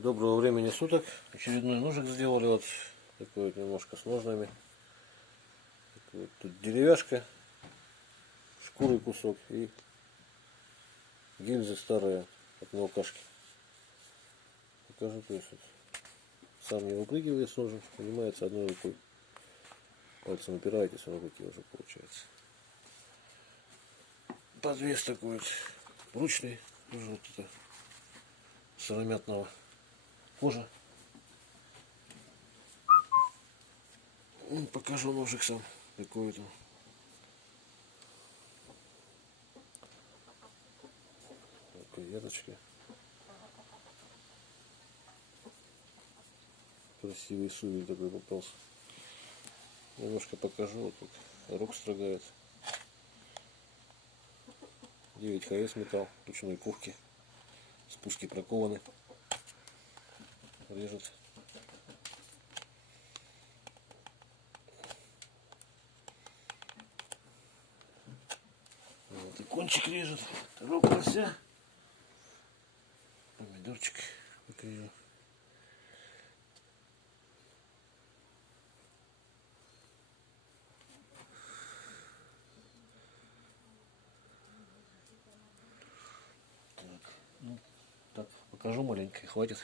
Доброго времени суток. Очередной ножик сделали. Вот такой вот немножко с ножнами. Такой вот тут деревяшка, шкуры кусок и гильзы старые от молокашки. Покажу, то есть вот, сам не выпрыгивает с ножен, поднимается одной рукой. Пальцем опираетесь, он уже получается. Подвес такой вот ручный, тоже вот это сыромятного кожа. Покажу ножик сам какой-то. Такой веточки. Красивый сувель такой попался. Немножко покажу. Вот тут рог строгает. 9 ХС металл, ручной ковки. Спуски прокованы. Режет. Вот и кончик режет. Рог лося. Помидорчик покажу. Так, покажу маленько, хватит.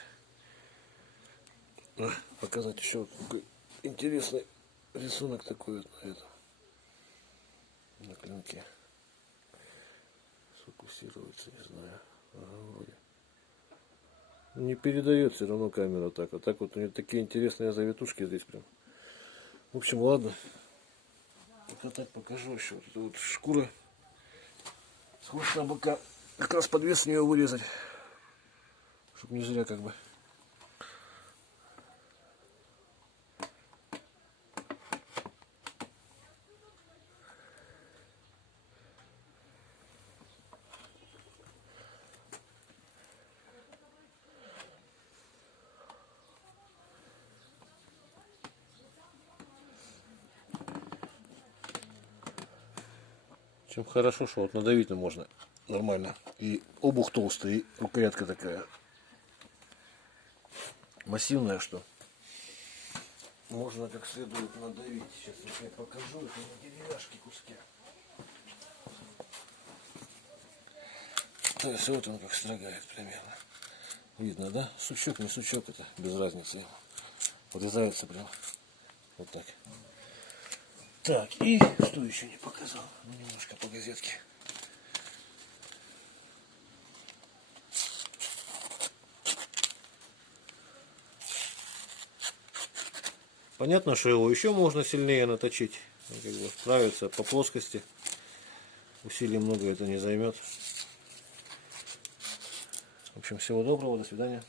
Показать еще вот такой интересный рисунок такой вот на этом, на клинке. Сфокусируется, не знаю. Ага, вроде. Не передает все равно камера так. А так вот у нее такие интересные завитушки здесь прям. В общем, ладно. Пока так покажу еще. Вот эта вот шкура с хвоста бока. Как раз подвес с нее вырезать. Чтоб не зря как бы. Чем хорошо, что вот надавить можно нормально. И обух толстый, и рукоятка такая массивная, что можно как следует надавить. Сейчас я покажу. Это на деревяшке куски. То есть вот он как строгает примерно. Видно, да? Сучок, не сучок, это без разницы. Врезается прям вот так. Так, и что еще не показал? Ну, немножко по газетке. Понятно, что его еще можно сильнее наточить. Он как бы справится по плоскости. Усилий много это не займет. В общем, всего доброго, до свидания.